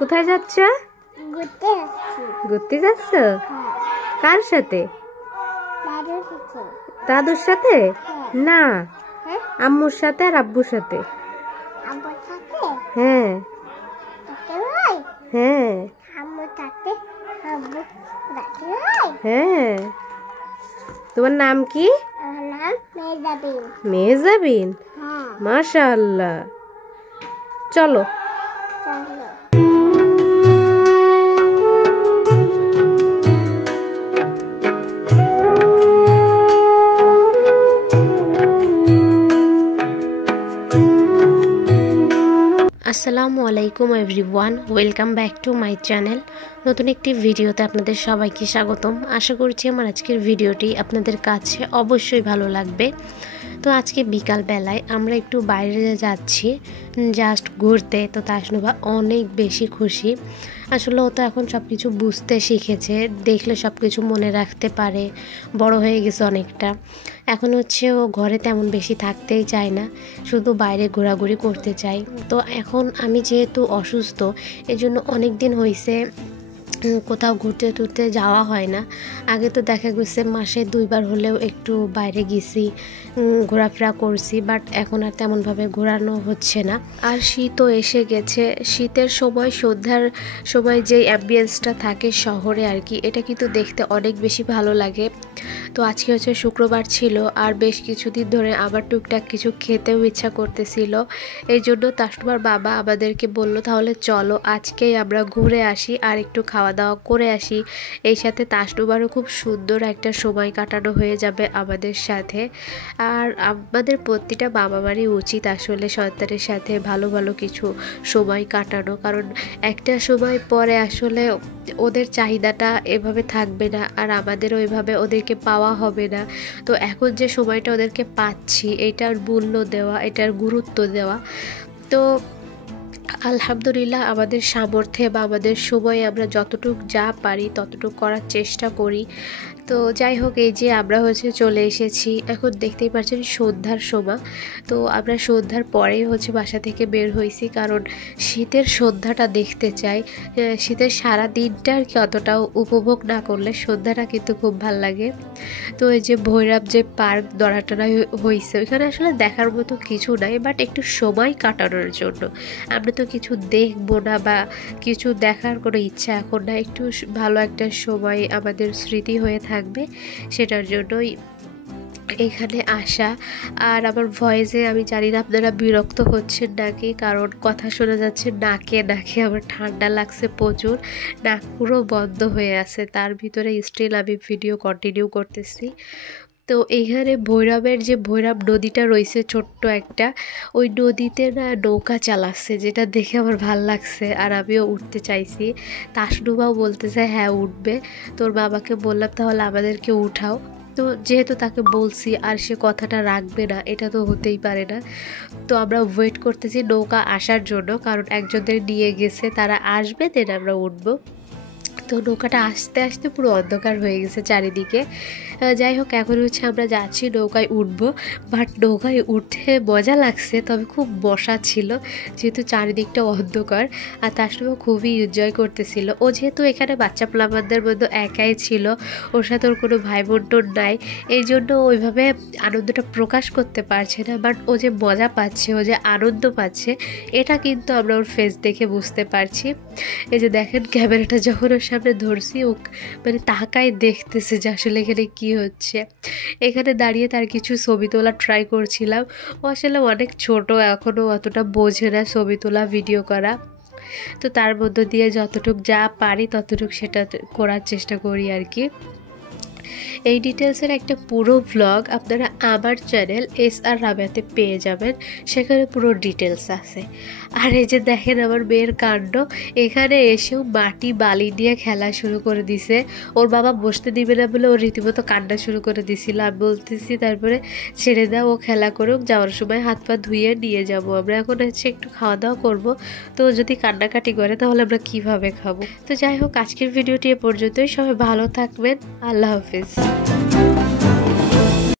কোথায় যাচ্ছ? ঘুরতে যাচ্ছ? কার সাথে? দাদুর সাথে? না, আম্মুর সাথে আর আব্বুর সাথে। হ্যাঁ হ্যাঁ হ্যাঁ। তোমার নাম কি? মেহজাবিন। মাশাআল্লাহ। চলো। আসসালামু আলাইকুম everyone, welcome back to my channel. নতুন একটি ভিডিওতে আপনাদের সবাইকে স্বাগতম। আশা করছি আমার আজকের ভিডিওটি আপনাদের কাছে অবশ্যই ভালো লাগবে। তো আজকে বিকাল বেলায় আমরা একটু বাইরে যাচ্ছি জাস্ট ঘুরতে। তো তাসনুভা অনেক বেশি খুশি। আসলে ও তো এখন সব কিছু বুঝতে শিখেছে, দেখলে সব কিছু মনে রাখতে পারে, বড় হয়ে গেছে অনেকটা। এখন হচ্ছে ও ঘরে তেমন বেশি থাকতেই চায় না, শুধু বাইরে ঘোরাঘুরি করতে চায়। তো এখন আমি যেহেতু অসুস্থ, এজন্য অনেক দিন হয়েছে কোথাও ঘুরতে টুরতে যাওয়া হয় না। আগে তো দেখা গেছে মাসে 2 বার হলেও একটু বাইরে গেছি, ঘোরাফেরা করছি, বাট এখন আর তেমনভাবে ঘোরানো হচ্ছে না। আর শীতও এসে গেছে। শীতের সময়, সন্ধ্যার সময় যে অ্যাম্বিয়েন্সটা থাকে শহরে আর কি, এটা কিন্তু দেখতে অনেক বেশি ভালো লাগে। তো আজকে হচ্ছে শুক্রবার ছিল, আর বেশ কিছুদিন ধরে আবার টুকটাক কিছু খেতেও ইচ্ছা করতেছিল। এই জন্য তাসনুভার বাবা আমাদেরকে বলল, তাহলে চলো আজকেই আমরা ঘুরে আসি আর একটু খাওয়া দাওয়া করে আসি। এই সাথে তাসনুভারও খুব সুন্দর একটা সময় কাটানো হয়ে যাবে আমাদের সাথে। আর আমাদের প্রতিটা বাবা মারই উচিত আসলে সন্তানের সাথে ভালো ভালো কিছু সময় কাটানো, কারণ একটা সময় পরে আসলে ওদের চাহিদাটা এভাবে থাকবে না, আর আমাদেরও এভাবে ওদেরকে পাওয়া হবে না। তো এখন যে সময়টা ওদেরকে পাচ্ছি, এটার মূল্য দেওয়া, এটার গুরুত্ব দেওয়া। তো আলহামদুলিল্লাহ আমাদের সামর্থ্যে বা আমাদের সময়ে আমরা যতটুকু যা পারি ততটুকু করার চেষ্টা করি। তো যাই হোক, এই যে আমরা হচ্ছে চলে এসেছি, এখন দেখতেই পাচ্ছেন সন্ধ্যার সময়। তো আমরা সন্ধ্যার পরেই হচ্ছে বাসা থেকে বের হয়েছি, কারণ শীতের সন্ধ্যাটা দেখতে চাই। শীতের সারা দিনটা আর কি অতটাও উপভোগ না করলে সন্ধ্যাটা কিন্তু খুব ভাল লাগে। তো এই যে ভৈরব যে পার্ক দড়াটনা হয়েছে, ওইখানে আসলে দেখার মতো কিছু নাই, বাট একটু সময় কাটানোর জন্য। আমরা তো কিছু দেখবো না বা কিছু দেখার কোনো ইচ্ছা এখন না, একটু ভালো একটা সময় আমাদের স্মৃতি হয়ে থাকবে, সেটার জন্যই এখানে আসা। আর আমার ভয়েসে আমি জানি না আপনারা বিরক্ত হচ্ছেন নাকি, কারণ কথা শোনা যাচ্ছে নাকে নাকে। আমার ঠান্ডা লাগছে প্রচুর, নাক পুরো বন্ধ হয়ে আছে, তার ভিতরে স্টিল আমি ভিডিও কন্টিনিউ করতেছি। তো এইখানে ভৈরবের যে ভৈরব নদীটা রয়েছে ছোট্ট একটা, ওই নদীতে না নৌকা চালাচ্ছে, যেটা দেখে আমার ভাল লাগছে, আর আমিও উঠতে চাইছি। তাসনুভাও বলতে চায় হ্যাঁ উঠবে। তোর বাবাকে বললাম তাহলে আমাদেরকে উঠাও। তো যেহেতু তাকে বলছি আর সে কথাটা রাখবে না, এটা তো হতেই পারে না। তো আমরা ওয়েট করতেছি নৌকা আসার জন্য, কারণ একজনদের নিয়ে গেছে, তারা আসবে দেন আমরা উঠবো। তো নৌকাটা আসতে আসতে পুরো অন্ধকার হয়ে গেছে চারিদিকে। যাই হোক, এখন হচ্ছে আমরা যাচ্ছি নৌকায় উঠবো। বাট নৌকায় উঠে মজা লাগছে, তবে খুব বসা ছিল যেহেতু চারিদিকটা অন্ধকার। আর তার সঙ্গে খুবই এনজয় করতেছিল। ও যেহেতু এখানে বাচ্চা পোলাপানদের মধ্যে একাই ছিল, ওর সাথে ওর কোনো ভাই বোন নাই, এই জন্য ওইভাবে আনন্দটা প্রকাশ করতে পারছে না। বাট ও যে মজা পাচ্ছে, ও যে আনন্দ পাচ্ছে, এটা কিন্তু আমরা ওর ফেস দেখে বুঝতে পারছি। এই যে দেখেন, ক্যামেরাটা যখন ওর সামনে ধরছি, ও মানে তাকায় দেখতেছে যে আসলে এখানে কি হচ্ছে। এখানে দাঁড়িয়ে তার কিছু ছবি তোলা ট্রাই করছিলাম। ও আসলে অনেক ছোট, এখনও অতটা বোঝে না ছবি তোলা, ভিডিও করা। তো তার মধ্য দিয়ে যতটুকু যা পারি ততটুকু সেটা করার চেষ্টা করি আর কি। এই ডিটেলসের একটা পুরো ব্লগ আপনারা আমার চ্যানেল SR রাবেয়াতে পেয়ে যাবেন, সেখানে পুরো ডিটেলস আছে। আর এই যে দেখেন আমার মেয়ের কাণ্ড, এখানে এসেও মাটি বালি দিয়ে খেলা শুরু করে দিছে। ওর বাবা বসতে দিবে না বলে ও রীতিমতো কান্না শুরু করে দিছিল। আমি বলতেছি তারপরে ছেড়ে দাও, ও খেলা করুক, যাওয়ার সময় হাত পা ধুয়ে নিয়ে যাব। আমরা এখন হচ্ছে একটু খাওয়া দাওয়া করবো, তো যদি কান্নাকাটি করে তাহলে আমরা কিভাবে খাবো। তো যাই হোক, আজকের ভিডিওটি এ পর্যন্তই। সবাই ভালো থাকবেন, আল্লাহ হাফিজ।